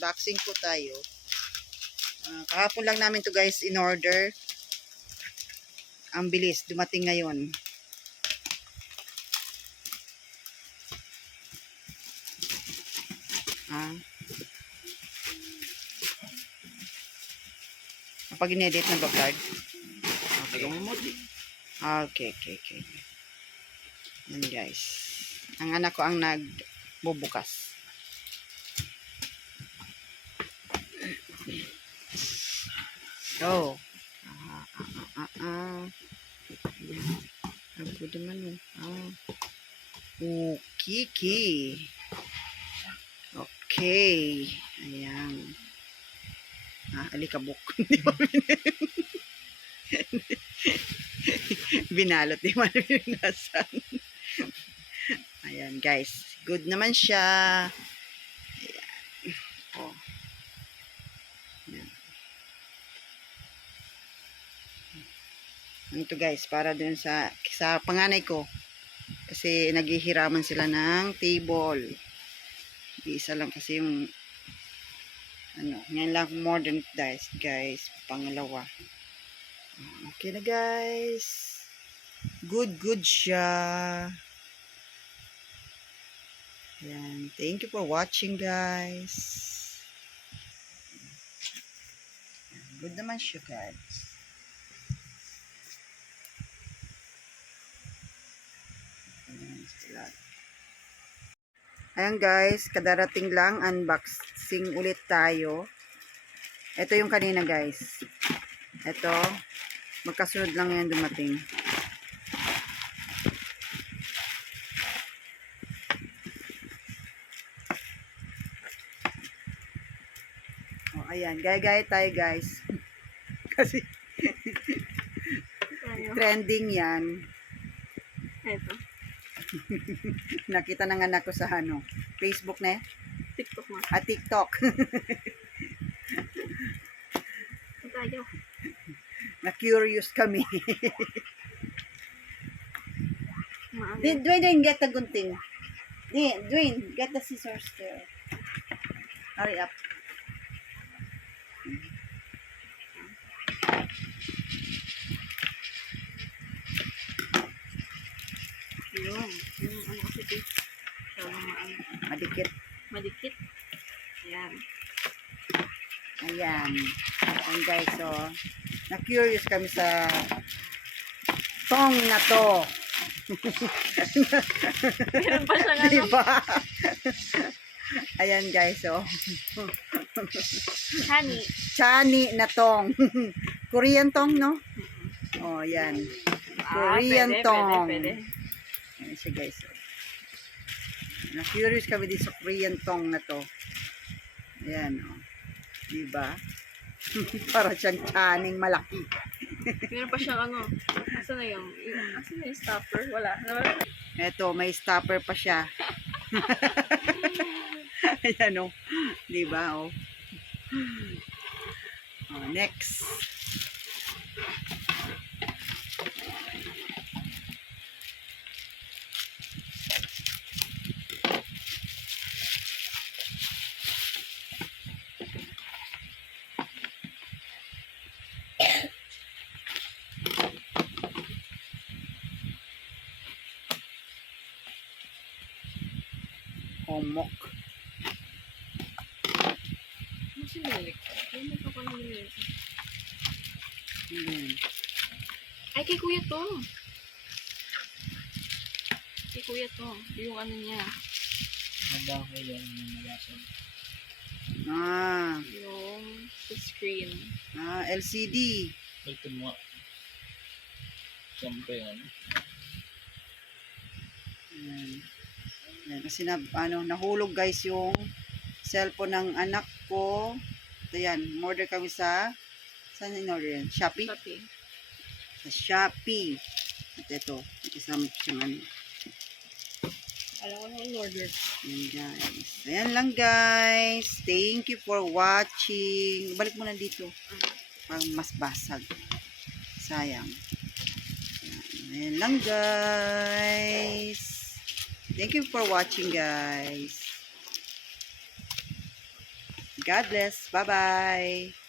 Boxing po tayo. Kahapon lang namin to guys in order. Ang bilis, dumating ngayon. Kapag in-edit na ba, Vlad? Okay. Yan guys. Ang anak ko ang nagbubukas. Oh. Ako naman Okay. Okay. Ayan. Alikabok. Binalot di man binasan. Ayan guys. Good naman siya. Ayan. Oh. Ayan. Ano to guys, para dun sa panganay ko. Kasi naghihiraman sila ng table. Isa lang kasi yung ngayon lang more than guys. Pangalawa. Okay na guys. Good siya. Ayan. Thank you for watching guys. Good naman siya guys. Ayan guys, kadarating lang, unboxing ulit tayo. Ito yung kanina guys. Ito, magkasunod lang yan dumating. Oh, ayan, gaya-gaya tayo guys. Kasi trending yan. Ito. Nakita ng anak ko sa Facebook na TikTok mo. TikTok. Tayo. Na-curious kami. Dwayne, get the gunting. Dwayne, get the scissors there. Hurry up. Yun. Yung ano kasi dito. Madikit. Ayan. Ayan. Ayan guys, so na-curious kami sa tong na to. Meron pa siyang ano. Diba? Ayan guys, so Chani na tong. Korean tong, no? Oh, ayan. Korean tong. Pwede. Ayan siya guys. So. Na-curious kami dito sa Korean tong na to. Ayan, oh. Diba? Para siyang chaning malaki. Meron pa siyang ano. Asan na yung stopper? Wala. Eto, may stopper pa siya. Ayan, oh. Diba, oh. Next. Homok. Ano sinilik? Ano pa pala nililik? Ay, kay kuya to. Kay kuya to. Yung ano niya. Mabaho yan yung malasag. Yung screen. LCD. Ito mo. Siyempre yan. Ayan, kasi nahulog guys yung cellphone ng anak ko. Ito yan, order kami saan in-order yan? Shopee? Sa Shopee. At ito, isang siyang Alam ko na in-order. Ayan guys. Ayan lang guys. Thank you for watching. Balik mo na dito. Pag mas basag. Sayang. Ayan lang guys. Thank you for watching guys. God bless. Bye-bye.